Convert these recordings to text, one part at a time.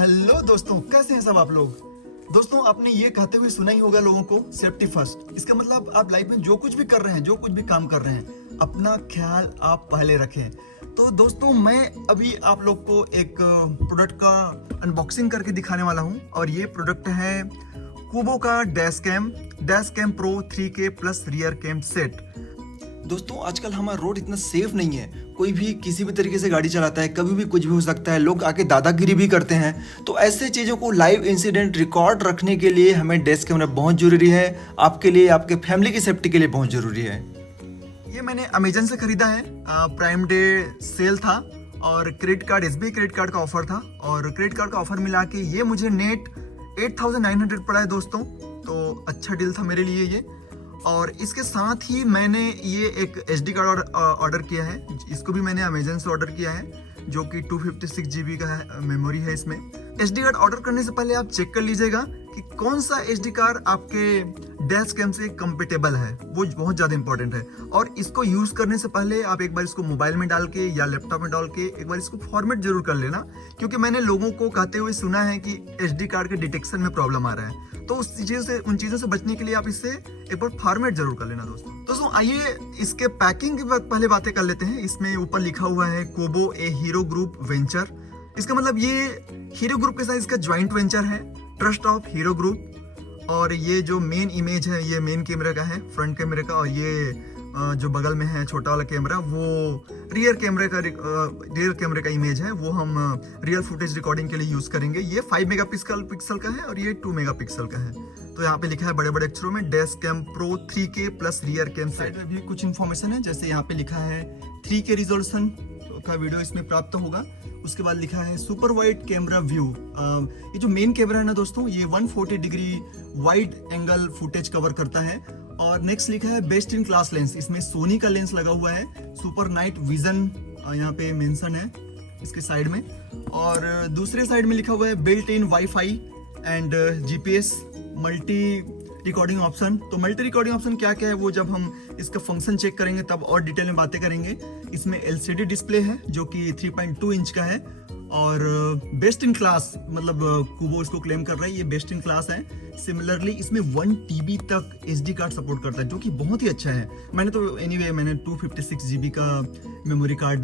Hello दोस्तों, कैसे हैं सब आप लोग। दोस्तों, आपने ये कहते हुए सुना ही होगा लोगों को, सेफ्टी फर्स्ट। इसका मतलब आप लाइफ में जो कुछ भी कर रहे हैं, जो कुछ भी काम कर रहे हैं, अपना ख्याल आप पहले रखें। तो दोस्तों, मैं अभी आप लोग को एक प्रोडक्ट का अनबॉक्सिंग करके दिखाने वाला हूं, और ये प्रोडक्ट है कूबो का dash cam pro 3K plus rear cam set. दोस्तों, आजकल हमारा रोड इतना सेफ नहीं है, कोई भी किसी भी तरीके से गाड़ी चलाता है, कभी भी कुछ भी हो सकता है, लोग आके दादागिरी भी करते हैं। तो ऐसे चीज़ों को लाइव इंसिडेंट रिकॉर्ड रखने के लिए हमें डेस्क कैमरा बहुत ज़रूरी है। आपके लिए, आपके फैमिली की सेफ्टी के लिए बहुत ज़रूरी है। ये मैंने अमेजन से खरीदा है, प्राइम डे सेल था और credit card, SBI credit card का ऑफर था, और क्रेडिट कार्ड का ऑफर मिला के ये मुझे नेट 8900 पड़ा है दोस्तों। तो अच्छा डील था मेरे लिए ये। और इसके साथ ही मैंने ये एक SD कार्ड ऑर्डर किया है। इसको भी मैंने अमेजन से ऑर्डर किया है, जो कि 256 GB का है, मेमोरी है इसमें। SD कार्ड ऑर्डर करने से पहले आप चेक कर लीजिएगा कि कौन सा SD कार्ड आपके डैश कैम से कंपेटेबल है, वो बहुत ज़्यादा इंपॉर्टेंट है। और इसको यूज़ करने से पहले आप एक बार इसको मोबाइल में डाल के या लैपटॉप में डाल के एक बार इसको फॉर्मेट जरूर कर लेना, क्योंकि मैंने लोगों को कहते हुए सुना है कि SD कार्ड के डिटेक्शन में प्रॉब्लम आ रहा है। तो उन चीज़ों से बचने के लिए आप इससे एक बार फॉर्मेट जरूर कर लेना दोस्तों। आइए इसके पैकिंग की पहले बातें कर लेते हैं। इसमें ऊपर लिखा हुआ है कोबो ए हीरो ग्रुप वेंचर। इसका मतलब ये हीरो ग्रुप के साथ इसका ज्वाइंट वेंचर है, ट्रस्ट ऑफ हीरो ग्रुप। और ये जो मेन इमेज है, ये मेन कैमरे का है, फ्रंट कैमरे का, और ये जो बगल में है छोटा वाला कैमरा, वो रियर कैमरे का इमेज है, वो हम रियल फुटेज रिकॉर्डिंग के लिए यूज करेंगे। ये 5 मेगापिक्सल का है और ये 2 मेगापिक्सल का है। तो यहाँ पे लिखा है बड़े बड़े अक्षरों में dash cam pro 3K plus rear cam set. में भी कुछ इन्फॉर्मेशन है, जैसे यहाँ पे लिखा है 3K रिजोल्यूशन का वीडियो इसमें प्राप्त होगा। उसके बाद लिखा है सुपर वाइड कैमरा व्यू। ये जो मेन कैमरा है ना दोस्तों, ये 140 degree wide angle footage cover करता है। और नेक्स्ट लिखा है बेस्ट इन क्लास लेंस। इसमें सोनी का लेंस लगा हुआ है, सुपर नाइट विजन यहाँ पे मेंशन है इसके साइड में। और दूसरे साइड में लिखा हुआ है built in wifi and GPS multi recording option. तो मल्टी रिकॉर्डिंग ऑप्शन क्या क्या है, वो जब हम इसका फंक्शन चेक करेंगे तब और डिटेल में बातें करेंगे। इसमें LCD डिस्प्ले है जो कि 3.2 इंच का है, और बेस्ट इन क्लास, मतलब कूबो इसको क्लेम कर रहा है ये बेस्ट इन क्लास है। सिमिलरली इसमें 1 TB तक SD कार्ड सपोर्ट करता है, जो कि बहुत ही अच्छा है। मैंने 256 GB का मेमोरी कार्ड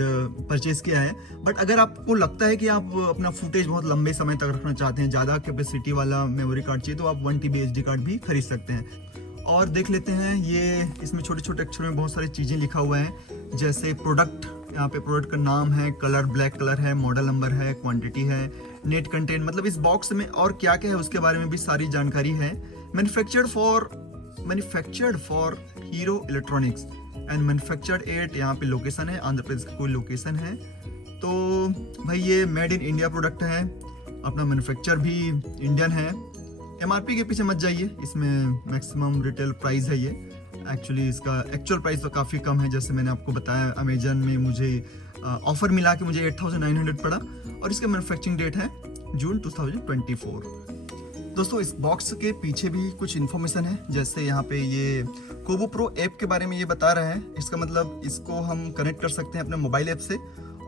परचेज किया है। बट अगर आपको लगता है कि आप अपना फुटेज बहुत लंबे समय तक रखना चाहते हैं, ज़्यादा कैपेसिटी वाला मेमोरी कार्ड चाहिए, तो आप 1 TB SD कार्ड भी खरीद सकते हैं। और देख लेते हैं, ये इसमें छोटे छोटे अक्षरों में बहुत सारी चीज़ें लिखा हुआ है, जैसे प्रोडक्ट, यहाँ पे प्रोडक्ट का नाम है, कलर ब्लैक कलर है, मॉडल नंबर है, क्वांटिटी है, नेट कंटेंट, मतलब इस बॉक्स में और क्या क्या है उसके बारे में भी सारी जानकारी है। Manufactured for Hero electronics and manufactured at, यहाँ पे लोकेशन है, आंध्र प्रदेश की कोई लोकेशन है। तो भाई ये मेड इन इंडिया प्रोडक्ट है, अपना मैन्युफैक्चर भी इंडियन है। MRP के पीछे मत जाइए, इसमें मैक्सिमम रिटेल प्राइस है ये। एक्चुअली इसका एक्चुअल प्राइस तो काफ़ी कम है, जैसे मैंने आपको बताया अमेजन में मुझे ऑफर मिला कि मुझे 8900 पड़ा, और इसका मैन्युफैक्चरिंग डेट है जून 2024। दोस्तों, इस बॉक्स के पीछे भी कुछ इन्फॉर्मेशन है, जैसे यहाँ पे ये कोबो प्रो ऐप के बारे में ये बता रहा है। इसका मतलब इसको हम कनेक्ट कर सकते हैं अपने मोबाइल ऐप से,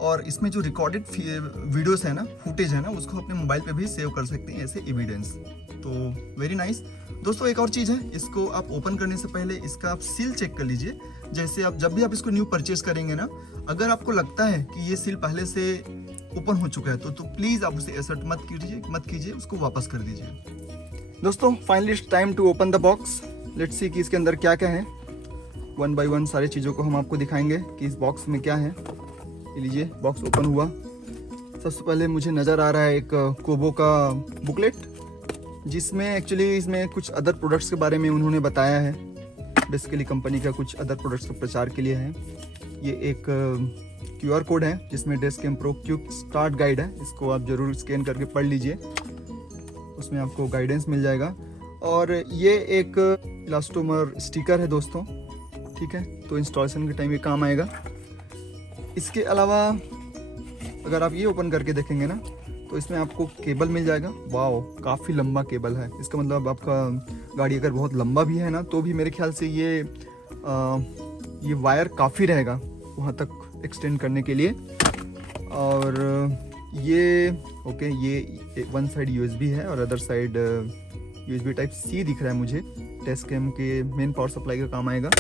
और इसमें जो रिकॉर्डेड वीडियोस है ना, फुटेज है ना, उसको अपने मोबाइल पे भी सेव कर सकते हैं ऐसे एविडेंस। तो वेरी नाइस। दोस्तों, एक और चीज़ है, इसको आप ओपन करने से पहले इसका आप सील चेक कर लीजिए। जैसे आप जब भी आप इसको न्यू परचेज करेंगे ना, अगर आपको लगता है कि ये सील पहले से ओपन हो चुका है, तो प्लीज़ आप उसे एसर्ट मत कीजिए, उसको वापस कर दीजिए। दोस्तों, finally it's time to open the box. Let's see कि इसके अंदर क्या क्या है। 1 by 1 सारी चीज़ों को हम आपको दिखाएंगे कि इस बॉक्स में क्या है। लीजिए, बॉक्स ओपन हुआ। सबसे पहले मुझे नज़र आ रहा है एक कोबो का बुकलेट, जिसमें एक्चुअली इसमें कुछ अदर प्रोडक्ट्स के बारे में उन्होंने बताया है। बेसिकली कंपनी का कुछ अदर प्रोडक्ट्स का प्रचार के लिए है। ये एक QR कोड है जिसमें dash cam pro quick start guide है, इसको आप ज़रूर स्कैन करके पढ़ लीजिए, उसमें आपको गाइडेंस मिल जाएगा। और ये एक इलास्टोमर स्टिकर है दोस्तों, ठीक है, तो इंस्टॉलेशन के टाइम ये काम आएगा। इसके अलावा अगर आप ये ओपन करके देखेंगे ना, तो इसमें आपको केबल मिल जाएगा। वाओ, काफ़ी लंबा केबल है। इसका मतलब आपका गाड़ी अगर बहुत लंबा भी है ना, तो भी मेरे ख्याल से ये वायर काफ़ी रहेगा वहाँ तक एक्सटेंड करने के लिए। और ये ओके, ये वन साइड यूएसबी है और other side USB type C दिख रहा है मुझे। टेस्ट कैम के मेन पावर सप्लाई का काम आएगा।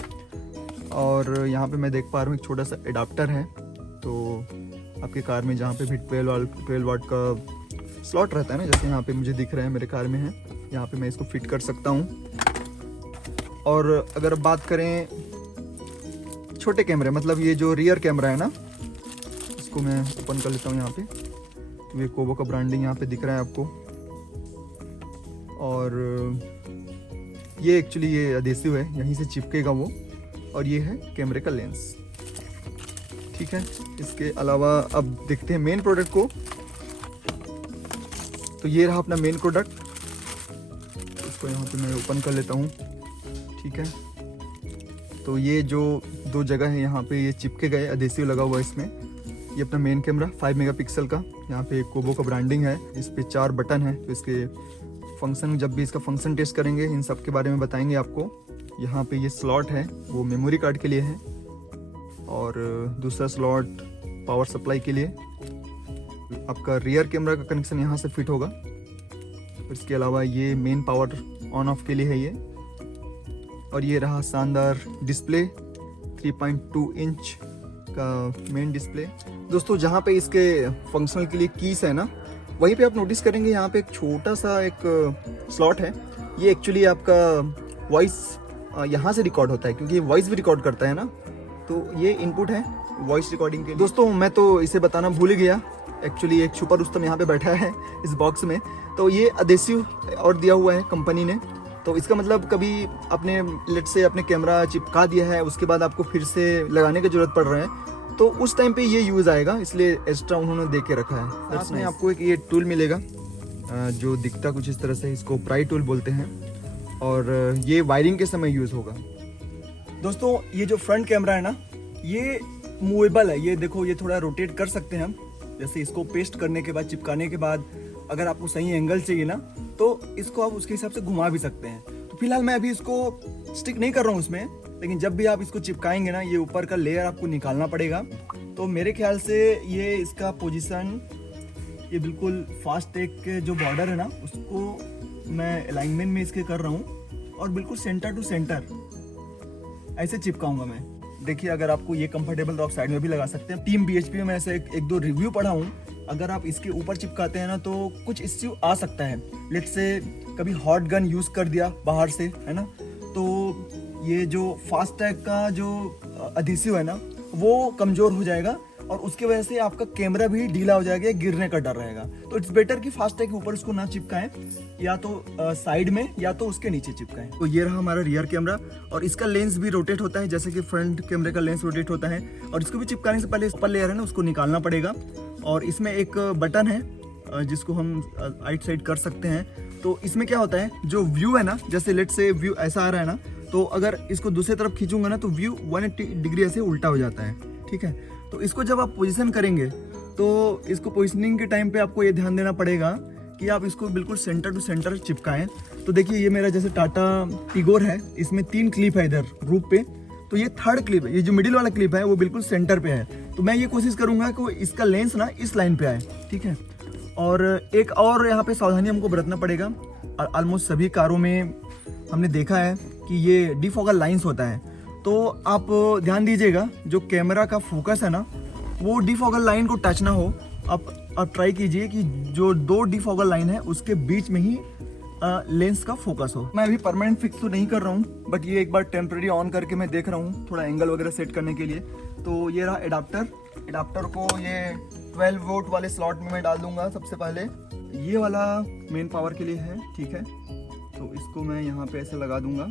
और यहाँ पे मैं देख पा रहा हूँ एक छोटा सा एडाप्टर है। तो आपके कार में जहाँ पे भी 12 वाट का स्लॉट रहता है ना, जैसे यहाँ पे मुझे दिख रहा है मेरे कार में है, यहाँ पे मैं इसको फिट कर सकता हूँ। और अगर बात करें छोटे कैमरे, मतलब ये जो रियर कैमरा है ना, इसको मैं ओपन कर लेता हूँ यहाँ पे। तो ये कोबो का ब्रांडिंग यहाँ पे दिख रहा है आपको। और ये एक्चुअली ये अडेसिव है, यहीं से चिपकेगा वो। और ये है कैमरे का लेंस, ठीक है। इसके अलावा अब देखते हैं मेन प्रोडक्ट को। तो ये रहा अपना मेन प्रोडक्ट, इसको यहाँ पे मैं ओपन कर लेता हूँ, ठीक है। तो ये जो दो जगह है यहाँ पे ये चिपके गए, अडेसिव लगा हुआ है इसमें। ये अपना मेन कैमरा 5 मेगापिक्सल का, यहाँ पे कोबो का ब्रांडिंग है। इस पे 4 बटन है। तो इसके फंक्शन, जब भी इसका फंक्शन टेस्ट करेंगे इन सब के बारे में बताएंगे आपको। यहाँ पे ये स्लॉट है वो मेमोरी कार्ड के लिए है, और दूसरा स्लॉट पावर सप्लाई के लिए। आपका रियर कैमरा का कनेक्शन यहाँ से फिट होगा। इसके अलावा ये मेन पावर ऑन ऑफ के लिए है ये। और ये रहा शानदार डिस्प्ले, 3.2 इंच का मेन डिस्प्ले। दोस्तों जहाँ पे इसके फंक्शनल के लिए कीज है ना, वहीं पे आप नोटिस करेंगे यहाँ पे एक छोटा सा एक स्लॉट है। ये एक्चुअली आपका वॉइस यहाँ से रिकॉर्ड होता है, क्योंकि ये वॉइस भी रिकॉर्ड करता है ना। तो ये इनपुट है वॉइस रिकॉर्डिंग के लिए। दोस्तों मैं तो इसे बताना भूल ही गया, एक्चुअली एक छुपा रुस्तम यहाँ पे बैठा है इस बॉक्स में। तो ये अडेसिव और दिया हुआ है कंपनी ने। तो इसका मतलब कभी आपने लेट से अपने कैमरा चिपका दिया है, उसके बाद आपको फिर से लगाने की जरूरत पड़ रहा है, तो उस टाइम पे ये यूज़ आएगा, इसलिए एक्स्ट्रा उन्होंने दे के रखा है। साथ में आपको एक ये टूल मिलेगा जो दिखता कुछ इस तरह से, इसको प्राई टूल बोलते हैं। और ये वायरिंग के समय यूज़ होगा। दोस्तों ये जो फ्रंट कैमरा है ना, ये मूवेबल है। ये देखो, ये थोड़ा रोटेट कर सकते हैं हम। जैसे इसको पेस्ट करने के बाद, चिपकाने के बाद, अगर आपको सही एंगल चाहिए ना, तो इसको आप उसके हिसाब से घुमा भी सकते हैं। तो फिलहाल मैं अभी इसको स्टिक नहीं कर रहा हूँ उसमें, लेकिन जब भी आप इसको चिपकाएंगे ना, ये ऊपर का लेयर आपको निकालना पड़ेगा। तो मेरे ख्याल से ये इसका पोजीशन, ये बिल्कुल फास्टैग के जो बॉर्डर है ना, उसको मैं अलाइनमेंट में इसके कर रहा हूँ, और बिल्कुल सेंटर टू सेंटर ऐसे चिपकाऊंगा मैं। देखिए, अगर आपको ये कंफर्टेबल तो आप साइड में भी लगा सकते हैं। टीम BHP में ऐसे एक दो रिव्यू पढ़ा हूँ, अगर आप इसके ऊपर चिपकाते हैं ना, तो कुछ इश्यू आ सकता है। लेट्स से कभी हॉट गन यूज़ कर दिया बाहर से, है ना, तो ये जो फास्टैग का जो अडेसिव है ना, वो कमज़ोर हो जाएगा, और उसके वजह से आपका कैमरा भी ढीला हो जाएगा, गिरने का डर रहेगा। तो इट्स बेटर कि फास्टैग के ऊपर इसको ना चिपकाएं, या तो साइड में या तो उसके नीचे चिपकाएं। तो ये रहा हमारा रियर कैमरा, और इसका लेंस भी रोटेट होता है, जैसे कि फ्रंट कैमरे का लेंस रोटेट होता है। और इसको भी चिपकाने से पहले ऊपर लेयर है ना, उसको निकालना पड़ेगा। और इसमें एक बटन है जिसको हम राइट साइड कर सकते हैं। तो इसमें क्या होता है, जो व्यू है ना, जैसे लेट से व्यू ऐसा आ रहा है ना, तो अगर इसको दूसरी तरफ खींचूंगा ना, तो व्यू 180 डिग्री ऐसे उल्टा हो जाता है, ठीक है। तो इसको जब आप पोजीशन करेंगे, तो इसको पोजीशनिंग के टाइम पे आपको ये ध्यान देना पड़ेगा कि आप इसको बिल्कुल सेंटर टू सेंटर चिपकाएं। तो देखिए, ये मेरा जैसे टाटा टिगोर है, इसमें 3 क्लिप है इधर रूप पे, तो ये 3rd क्लिप है। ये जो मिडिल वाला क्लिप है वो बिल्कुल सेंटर पे है। तो मैं ये कोशिश करूंगा कि इसका लेंस ना इस लाइन पे आए, ठीक है। और एक और यहाँ पे सावधानी हमको बरतना पड़ेगा। ऑलमोस्ट सभी कारों में हमने देखा है कि ये डिफोकल लाइन्स होता है। तो आप ध्यान दीजिएगा, जो कैमरा का फोकस है ना, वो डिफोकल लाइन को टच ना हो। आप ट्राई कीजिए कि जो 2 डिफोकल लाइन है उसके बीच में ही लेंस का फोकस हो। मैं अभी परमानेंट फिक्स तो नहीं कर रहा हूँ, बट ये एक बार टेम्परेरी ऑन करके मैं देख रहा हूँ, थोड़ा एंगल वगैरह सेट करने के लिए। तो ये रहा एडाप्टर को ये 12 वोल्ट वाले स्लॉट में मैं डाल दूंगा सबसे पहले। ये वाला मेन पावर के लिए है, ठीक है। तो इसको मैं यहाँ पे ऐसे लगा दूंगा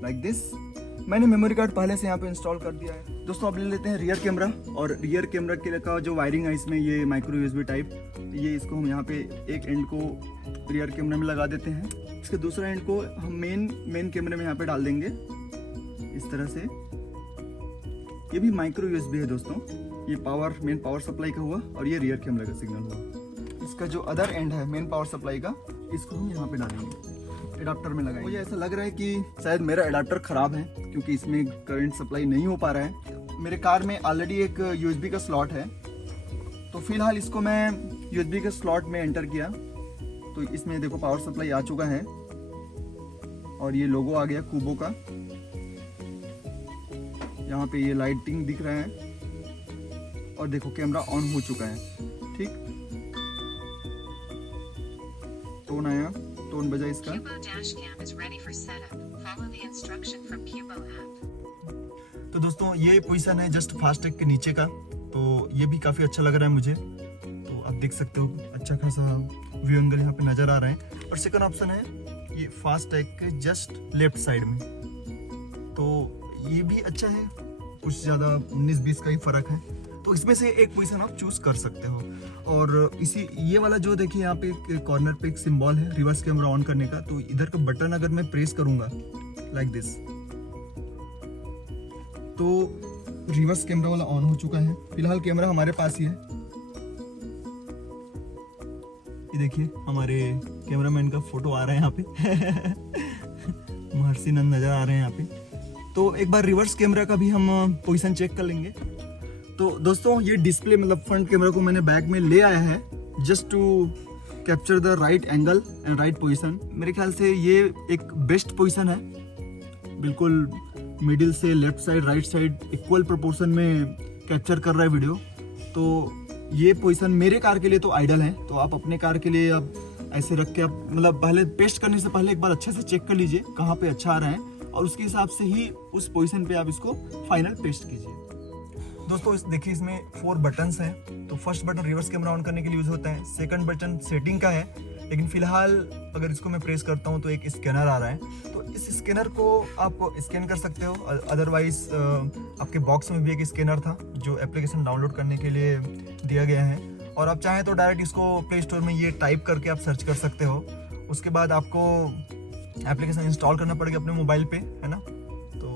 लाइक दिस। मैंने मेमोरी कार्ड पहले से यहाँ पे इंस्टॉल कर दिया है। दोस्तों अब ले लेते हैं रियर कैमरा। और रियर कैमरा के का जो वायरिंग है इसमें, ये माइक्रो USB टाइप, ये इसको हम यहाँ पे एक एंड को रियर कैमरा में लगा देते हैं। इसके दूसरा एंड को हम मेन कैमरे में यहाँ पे डाल देंगे इस तरह से। ये भी माइक्रो USB है दोस्तों। ये मेन पावर सप्लाई का हुआ, और ये रियर कैमरा का सिग्नल हुआ। इसका जो अदर एंड है मेन पावर सप्लाई का, इसको हम यहाँ पे डालेंगे, एडाप्टर में लगाएंगे। मुझे ऐसा लग रहा है कि शायद मेरा एडाप्टर खराब है, क्योंकि इसमें करंट सप्लाई नहीं हो पा रहा है। मेरे कार में ऑलरेडी एक USB का स्लॉट है, तो फिलहाल इसको मैं USB के स्लॉट में एंटर किया, तो इसमें देखो पावर सप्लाई आ चुका है और ये लोगो आ गया कूबो का। यहाँ पे ये लाइटिंग दिख रहा है और देखो कैमरा ऑन हो चुका है। ठीक, टोन आया, टोन बजा इसका। तो दोस्तों ये पोजीशन है जस्ट फास्टैग के नीचे का, तो ये भी काफ़ी अच्छा लग रहा है मुझे। तो आप देख सकते हो अच्छा खासा व्यू एंगल यहाँ पे नज़र आ रहा है। और सेकंड ऑप्शन है ये फास्टैग के जस्ट लेफ्ट साइड में, तो ये भी अच्छा है, कुछ ज़्यादा 19-20 का ही फ़र्क है। तो इसमें से एक पोजीशन आप चूज़ कर सकते हो। और इसी ये वाला जो देखिए यहाँ पे कॉर्नर पे एक सिंबल है रिवर्स कैमरा ऑन करने का, तो इधर का बटन अगर मैं प्रेस करूँगा लाइक दिस, तो रिवर्स कैमरा वाला ऑन हो चुका है। फिलहाल कैमरा हमारे पास ही है, ये देखिए हमारे कैमरामैन का फोटो आ रहा है यहाँ पे महर्षि नंद नजर आ रहे हैं यहाँ पे। तो एक बार रिवर्स कैमरा का भी हम पोजीशन चेक कर लेंगे। तो दोस्तों ये डिस्प्ले मतलब फ्रंट कैमरा को मैंने बैक में ले आया है just to capture the right angle and right position. मेरे ख्याल से ये एक बेस्ट पोजीशन है, बिल्कुल मिडिल से left side right side equal proportion में कैप्चर कर रहा है वीडियो। तो ये पोजीशन मेरे कार के लिए तो आइडियल है। तो आप अपने कार के लिए आप ऐसे रख के आप मतलब पहले पेस्ट करने से पहले एक बार अच्छे से चेक कर लीजिए कहाँ पे अच्छा आ रहा है, और उसके हिसाब से ही उस पोजीशन पे आप इसको फाइनल पेस्ट कीजिए। दोस्तों देखिए इसमें 4 बटन्स हैं। तो first button reverse camera on करने के लिए यूज होता है, सेकंड बटन सेटिंग का है, लेकिन फिलहाल अगर इसको मैं प्रेस करता हूं तो एक स्कैनर आ रहा है, तो इस स्कैनर को आप स्कैन कर सकते हो। अदरवाइज आपके बॉक्स में भी एक स्कैनर था जो एप्लीकेशन डाउनलोड करने के लिए दिया गया है, और आप चाहें तो डायरेक्ट इसको प्ले स्टोर में ये टाइप करके आप सर्च कर सकते हो। उसके बाद आपको एप्लीकेशन इंस्टॉल करना पड़ेगा अपने मोबाइल पे, है ना। तो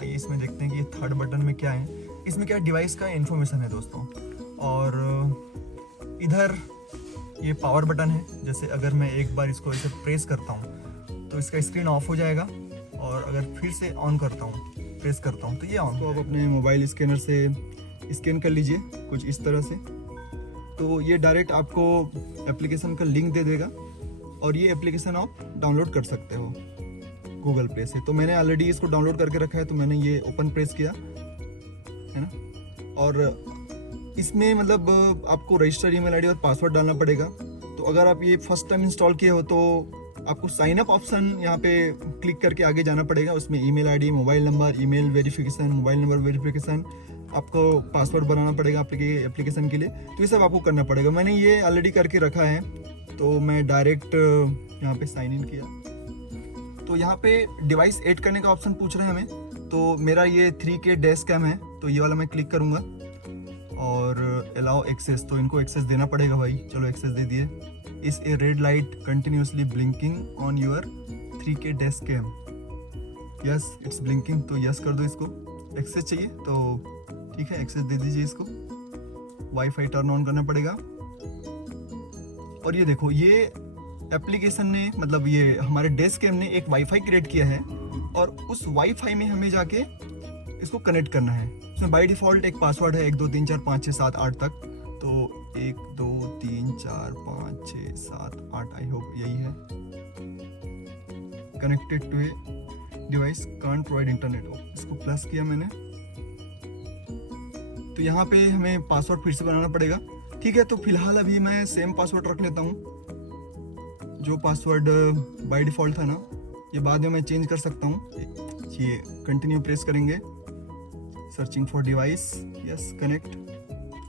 आइए इसमें देखते हैं कि ये थर्ड बटन में क्या है। इसमें क्या डिवाइस का इन्फॉर्मेशन है दोस्तों, और इधर ये पावर बटन है। जैसे अगर मैं एक बार इसको ऐसे प्रेस करता हूँ तो इसका स्क्रीन ऑफ हो जाएगा, और अगर फिर से ऑन करता हूँ प्रेस करता हूँ तो ये ऑन। तो आप अपने मोबाइल स्कैनर से स्कैन कर लीजिए कुछ इस तरह से, तो ये डायरेक्ट आपको एप्लीकेशन का लिंक दे देगा, और ये एप्लीकेशन आप डाउनलोड कर सकते हो गूगल प्ले से। तो मैंने ऑलरेडी इसको डाउनलोड करके रखा है, तो मैंने ये ओपन प्रेस किया है ना। और इसमें मतलब आपको रजिस्टर ईमेल आईडी और पासवर्ड डालना पड़ेगा। तो अगर आप ये फर्स्ट टाइम इंस्टॉल किए हो तो आपको साइन अप ऑप्शन यहाँ पे क्लिक करके आगे जाना पड़ेगा। उसमें email ID, mobile number, email verification, mobile number verification, आपको पासवर्ड बनाना पड़ेगा आपके एप्लीकेशन के लिए। तो ये सब आपको करना पड़ेगा। मैंने ये ऑलरेडी करके रखा है, तो मैं डायरेक्ट यहाँ पे साइन इन किया। तो यहाँ पे डिवाइस ऐड करने का ऑप्शन पूछ रहे हैं हमें, तो मेरा ये 3K डैश कैम है, तो ये वाला मैं क्लिक करूँगा और अलाउ एक्सेस, तो इनको एक्सेस देना पड़ेगा भाई। चलो एक्सेस दे दिए। Is a red light continuously blinking on your 3K dash cam, yes it's blinking, तो यस कर दो इसको। एक्सेस चाहिए तो ठीक है, एक्सेस दे दीजिए इसको। वाईफाई टर्न ऑन करना पड़ेगा। और ये देखो ये एप्लीकेशन ने मतलब ये हमारे डैश कैम ने एक वाईफाई क्रिएट किया है, और उस वाईफाई में हमें जाके इसको कनेक्ट करना है। उसमें बाय डिफॉल्ट एक पासवर्ड है 1 2 3 4 5 6 7 8 तक, तो 1 2 3 4 5 6 7 8 आई होप यही है। Connected to a device can't provide internet, इसको प्लस किया मैंने। तो यहाँ पे हमें पासवर्ड फिर से बनाना पड़ेगा। ठीक है, तो फिलहाल अभी मैं सेम पासवर्ड रख लेता हूँ, जो पासवर्ड बाय डिफॉल्ट था ना, ये बाद में मैं चेंज कर सकता हूँ। ये कंटिन्यू प्रेस करेंगे, searching for device, yes connect,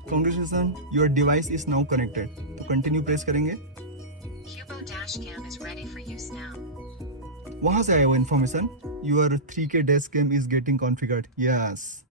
congratulation your device is now connected, तो कंटिन्यू प्रेस करेंगे। वहां से आया वो information, your 3K dash cam is getting configured, yes.